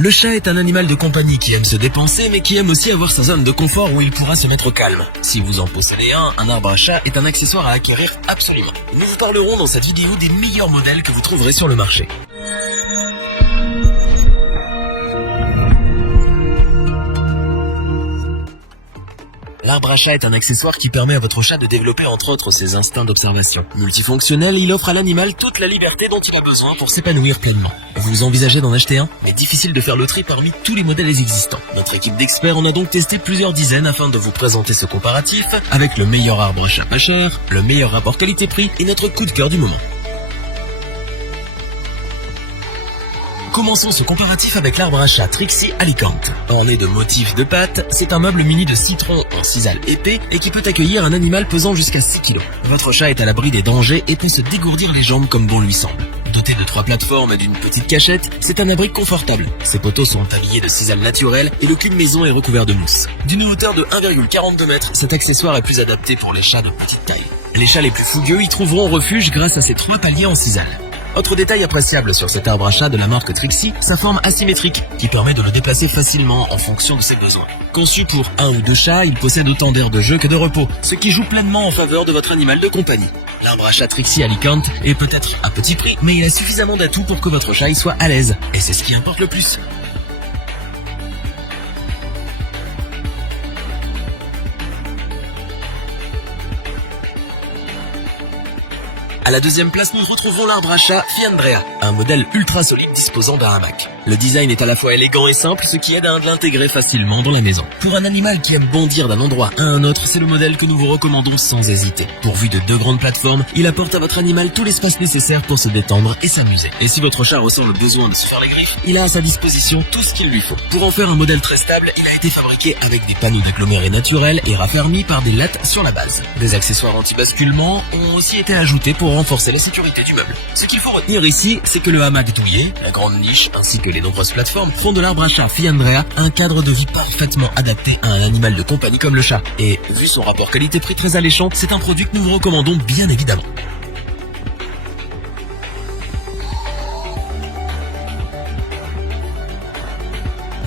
Le chat est un animal de compagnie qui aime se dépenser mais qui aime aussi avoir sa zone de confort où il pourra se mettre au calme. Si vous en possédez un arbre à chat est un accessoire à acquérir absolument. Nous vous parlerons dans cette vidéo des meilleurs modèles que vous trouverez sur le marché. L'arbre à chat est un accessoire qui permet à votre chat de développer entre autres ses instincts d'observation. Multifonctionnel, il offre à l'animal toute la liberté dont il a besoin pour s'épanouir pleinement. Vous envisagez d'en acheter un, mais difficile de faire le tri parmi tous les modèles existants. Notre équipe d'experts en a donc testé plusieurs dizaines afin de vous présenter ce comparatif avec le meilleur arbre à chat pas cher, le meilleur rapport qualité-prix et notre coup de cœur du moment. Commençons ce comparatif avec l'arbre à chat Trixie Alicante. Orné de motifs de pattes, c'est un meuble mini de citron en sisal épais et qui peut accueillir un animal pesant jusqu'à 6 kg. Votre chat est à l'abri des dangers et peut se dégourdir les jambes comme bon lui semble. Doté de 3 plateformes et d'une petite cachette, c'est un abri confortable. Ses poteaux sont habillés de sisal naturel et le cul de maison est recouvert de mousse. D'une hauteur de 1,42 m, cet accessoire est plus adapté pour les chats de petite taille. Les chats les plus fougueux y trouveront refuge grâce à ces 3 paliers en sisal. Autre détail appréciable sur cet arbre à chat de la marque Trixie, sa forme asymétrique qui permet de le déplacer facilement en fonction de ses besoins. Conçu pour 1 ou 2 chats, il possède autant d'aires de jeu que de repos, ce qui joue pleinement en faveur de votre animal de compagnie. L'arbre à chat Trixie Alicante est peut-être à petit prix, mais il a suffisamment d'atouts pour que votre chat y soit à l'aise. Et c'est ce qui importe le plus. À la deuxième place, nous retrouvons l'arbre à chat Fiandrea, un modèle ultra solide disposant d'un hamac. Le design est à la fois élégant et simple, ce qui aide à l'intégrer facilement dans la maison. Pour un animal qui aime bondir d'un endroit à un autre, c'est le modèle que nous vous recommandons sans hésiter. Pourvu de 2 grandes plateformes, il apporte à votre animal tout l'espace nécessaire pour se détendre et s'amuser. Et si votre chat ressent le besoin de se faire les griffes, il a à sa disposition tout ce qu'il lui faut. Pour en faire un modèle très stable, il a été fabriqué avec des panneaux d'agglomérés naturels et raffermis par des lattes sur la base. Des accessoires anti-basculement ont aussi été ajoutés pour renforcer la sécurité du meuble. Ce qu'il faut retenir ici, c'est que le hamac douillet, la grande niche ainsi que les nombreuses plateformes font de l'arbre à chat Fiandrea un cadre de vie parfaitement adapté à un animal de compagnie comme le chat. Et vu son rapport qualité-prix très alléchant, c'est un produit que nous vous recommandons bien évidemment.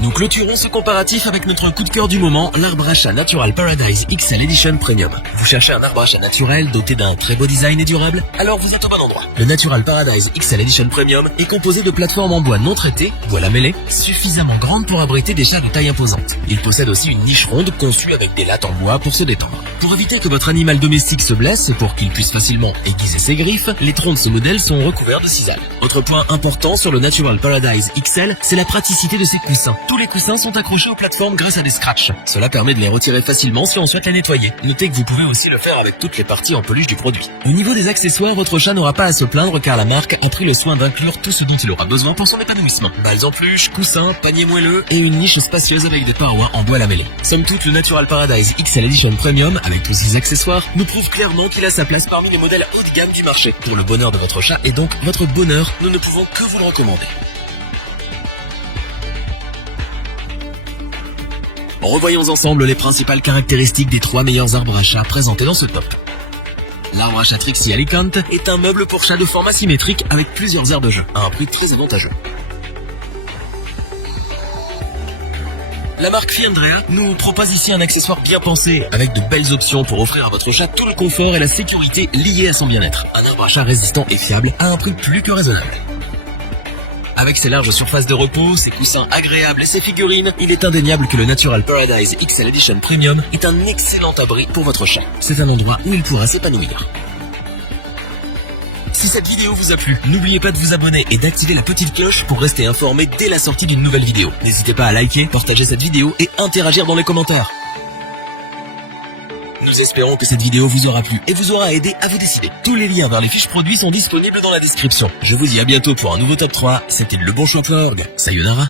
Nous clôturons ce comparatif avec notre coup de cœur du moment, l'arbre à chat Natural Paradise XL Edition Premium. Vous cherchez un arbre à chat naturel doté d'un très beau design et durable? Alors vous êtes au bon endroit. Le Natural Paradise XL Edition Premium est composé de plateformes en bois non traité, bois lamellé, suffisamment grandes pour abriter des chats de taille imposante. Il possède aussi une niche ronde conçue avec des lattes en bois pour se détendre. Pour éviter que votre animal domestique se blesse et pour qu'il puisse facilement aiguiser ses griffes, les troncs de ce modèle sont recouverts de sisal. Autre point important sur le Natural Paradise XL, c'est la praticité de ses coussins. Tous les coussins sont accrochés aux plateformes grâce à des scratchs. Cela permet de les retirer facilement si on souhaite les nettoyer. Notez que vous pouvez aussi le faire avec toutes les parties en peluche du produit. Au niveau des accessoires, votre chat n'aura pas à se plaindre car la marque a pris le soin d'inclure tout ce dont il aura besoin pour son épanouissement. Balles en peluche, coussins, paniers moelleux et une niche spacieuse avec des parois en bois lamellé. Somme toute, le Natural Paradise XL Edition Premium, avec tous ses accessoires, nous prouve clairement qu'il a sa place parmi les modèles haut de gamme du marché. Pour le bonheur de votre chat et donc votre bonheur, nous ne pouvons que vous le recommander. Revoyons ensemble les principales caractéristiques des 3 meilleurs arbres à chat présentés dans ce top. L'arbre à chat Trixie Alicante est un meuble pour chat de forme asymétrique avec plusieurs aires de jeu, à un prix très avantageux. La marque Fiandrea nous propose ici un accessoire bien pensé, avec de belles options pour offrir à votre chat tout le confort et la sécurité liés à son bien-être. Un arbre à chat résistant et fiable à un prix plus que raisonnable. Avec ses larges surfaces de repos, ses coussins agréables et ses figurines, il est indéniable que le Natural Paradise XL Edition Premium est un excellent abri pour votre chat. C'est un endroit où il pourra s'épanouir. Si cette vidéo vous a plu, n'oubliez pas de vous abonner et d'activer la petite cloche pour rester informé dès la sortie d'une nouvelle vidéo. N'hésitez pas à liker, partager cette vidéo et interagir dans les commentaires. Nous espérons que cette vidéo vous aura plu et vous aura aidé à vous décider. Tous les liens vers les fiches produits sont disponibles dans la description. Je vous dis à bientôt pour un nouveau top 3. C'était le Bon Choix.org. Sayonara.